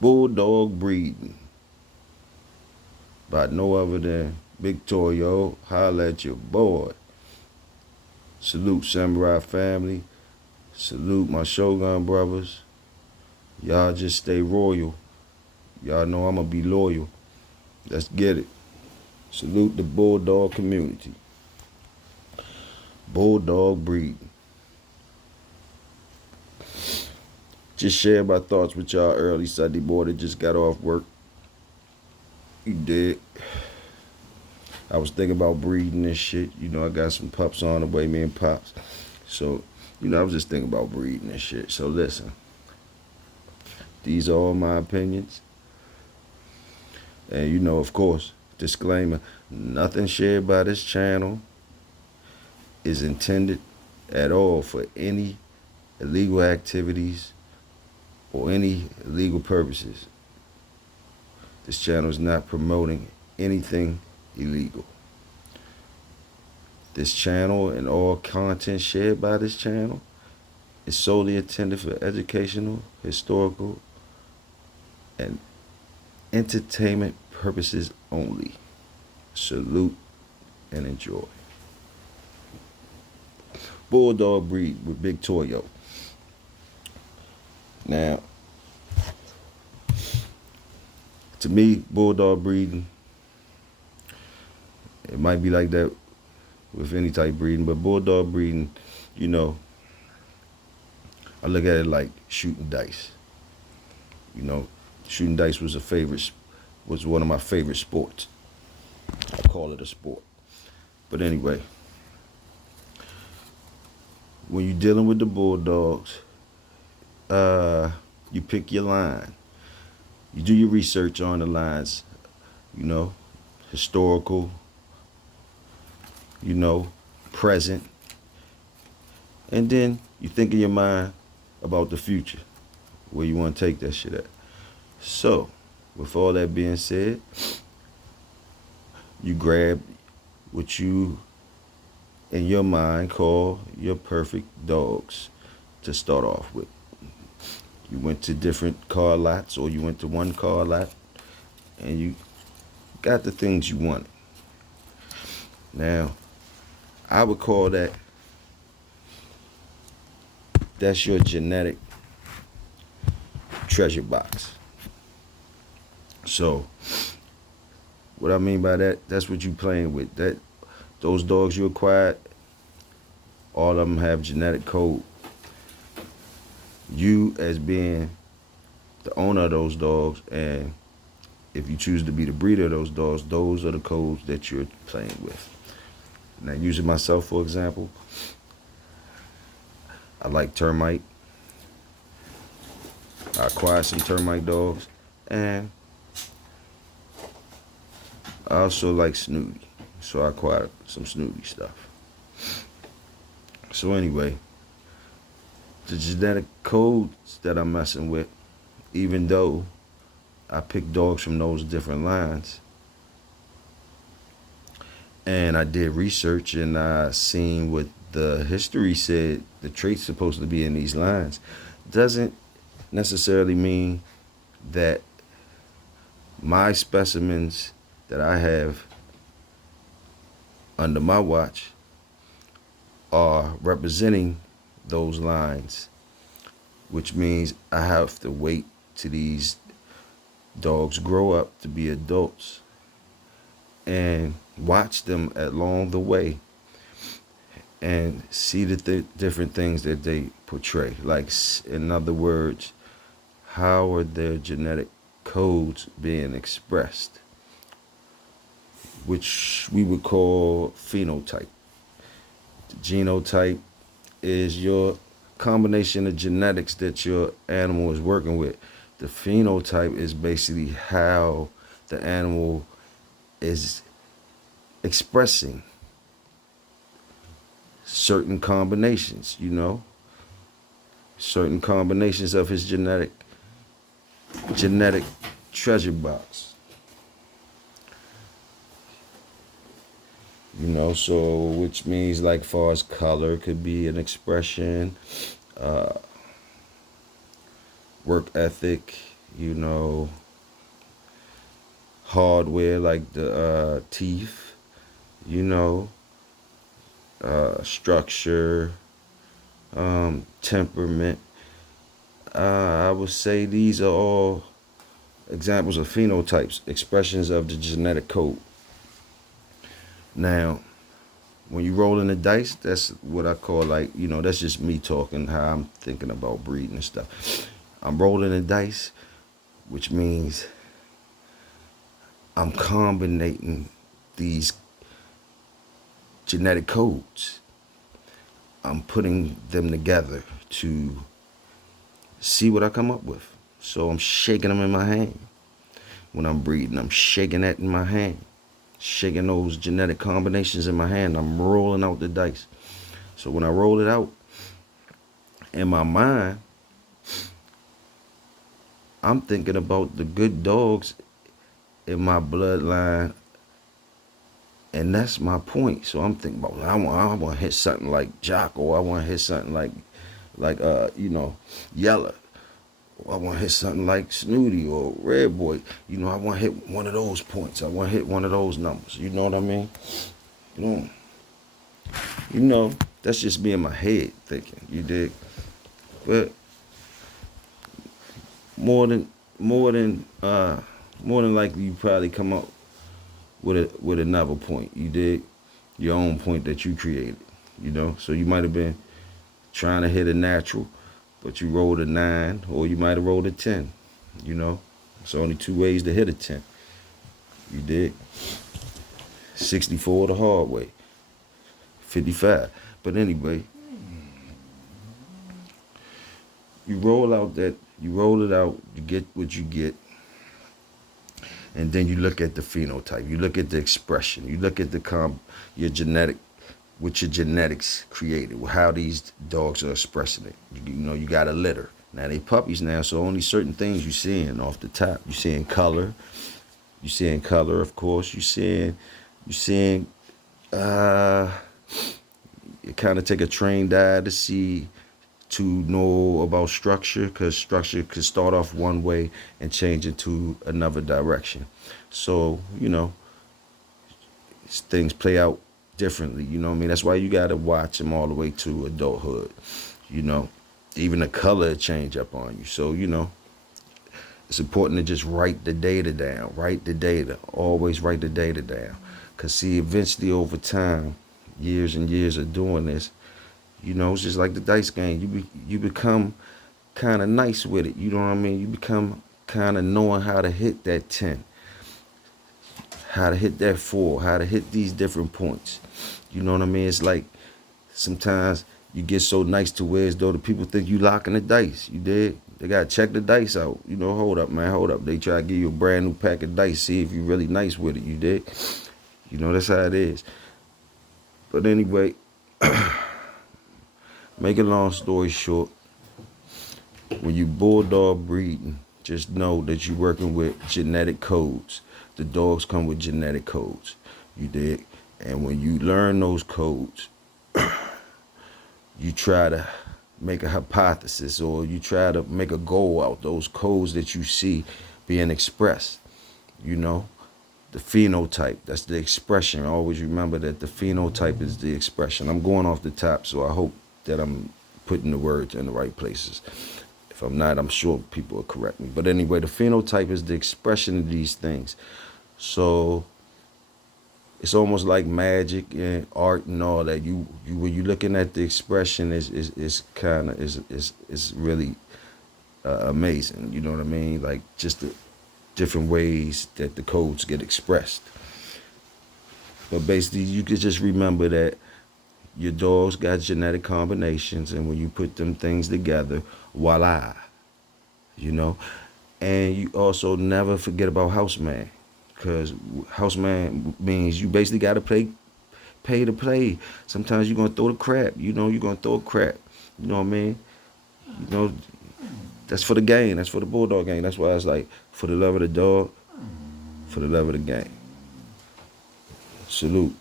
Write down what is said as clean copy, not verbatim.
Bulldog breeding by no other than Big Toyo. Holla at your boy. Salute Samurai family. Salute my Shogun brothers. Y'all just stay royal. Y'all know I'ma be loyal. Let's get it. Salute the Bulldog community. Bulldog breeding. Just share my thoughts with y'all early Sunday morning. Just got off work. You did. I was thinking about breeding and shit. You know, I got some pups on the way, me and Pops. So, I was just thinking about breeding and shit. So listen, these are all my opinions. And of course, disclaimer, nothing shared by this channel is intended at all for any illegal activities or any illegal purposes. This channel is not promoting anything illegal. This channel and all content shared by this channel is solely intended for educational, historical, and entertainment purposes only. Salute and enjoy. Bulldog breed with Big Toyo. Now, to me, bulldog breeding, it might be like that with any type of breeding, but bulldog breeding, I look at it like shooting dice. Shooting dice was one of my favorite sports. I call it a sport. But anyway, when you're dealing with the bulldogs, you pick your line. You do your research on the lines, historical, present. And then you think in your mind about the future, where you want to take that shit at. So, with all that being said, you grab what you, in your mind, call your perfect dogs to start off with. You went to different car lots, or you went to one car lot, and you got the things you wanted. Now, I would call that's your genetic treasure box. So, what I mean by that's what you playing with. Those dogs you acquired, all of them have genetic code. You as being the owner of those dogs, and if you choose to be the breeder of those dogs, those are the codes that you're playing with. Now, using myself for example, I like termite. I acquired some termite dogs, and I also like snooty, so I acquired some snooty stuff. So anyway, the genetic codes that I'm messing with, even though I picked dogs from those different lines, and I did research and I seen what the history said the traits supposed to be in these lines, doesn't necessarily mean that my specimens that I have under my watch are representing those lines, which means I have to wait till these dogs grow up to be adults and watch them along the way and see the different things that they portray. Like, in other words, how are their genetic codes being expressed, which we would call phenotype. The genotype is your combination of genetics that your animal is working with. The phenotype is basically how the animal is expressing certain combinations, certain combinations of his genetic treasure box. So which means, like, far as color could be an expression, work ethic, you know, hardware like the teeth, you know, structure, temperament. I would say these are all examples of phenotypes, expressions of the genetic code. Now, when you roll in the dice, that's what I call, like, that's just me talking how I'm thinking about breeding and stuff. I'm rolling the dice, which means I'm combinating these genetic codes. I'm putting them together to see what I come up with. So I'm shaking them in my hand. When I'm breeding, I'm shaking that in my hand. Shaking those genetic combinations in my hand. I'm rolling out the dice. So when I roll it out, in my mind, I'm thinking about the good dogs in my bloodline, and that's my point. So I'm thinking about, I want to hit something like Jocko. I want to hit something like Yella. I want to hit something like Snooty or Red Boy. I want to hit one of those points. I want to hit one of those numbers. You know what I mean? You know, that's just me in my head thinking. You dig? But more than more than more than likely, you probably come up with another point. You dig? Your own point that you created. So you might have been trying to hit a natural, but you rolled a 9, or you might have rolled a 10. It's only two ways to hit a 10. You dig? 64 the hard way. 55. But anyway, you roll it out, you get what you get, and then you look at the phenotype, you look at the expression, you look at your genetics created, how these dogs are expressing it. You got a litter. Now they puppies now, so only certain things you seeing off the top. You seeing color, of course. You seeing you kind of take a trained eye to know about structure, because structure could start off one way and change into another direction. So, things play out differently. You know what I mean? That's why you got to watch them all the way to adulthood. Even the color change up on you. So, it's important to just write the data down. Write the data. Always write the data down. Because, see, eventually over time, years and years of doing this, it's just like the dice game. You become kind of nice with it. You know what I mean? You become kind of knowing how to hit that 10, how to hit that 4, how to hit these different points. You know what I mean? It's like sometimes you get so nice to where as though the people think you locking the dice. You did? They got to check the dice out. Hold up, man, hold up. They try to give you a brand new pack of dice, see if you really nice with it. You did? That's how it is. But anyway, make a long story short, when you bulldog breeding, just know that you're working with genetic codes. The dogs come with genetic codes. You dig? And when you learn those codes, you try to make a hypothesis, or you try to make a goal out those codes that you see being expressed. The phenotype, that's the expression. Always remember that the phenotype is the expression. I'm going off the top, so I hope that I'm putting the words in the right places. If I'm not, I'm sure people will correct me. But anyway, the phenotype is the expression of these things. So it's almost like magic and art and all that. You when you're looking at the expression, is really amazing. You know what I mean? Like just the different ways that the codes get expressed. But basically, you could just remember that your dogs got genetic combinations, and when you put them things together, voila, And you also never forget about house man, because house man means you basically got to pay to play. Sometimes you're gonna throw the crap. You're gonna throw a crap. You know what I mean? That's for the game. That's for the bulldog game. That's why it's like, for the love of the dog, for the love of the game. Salute.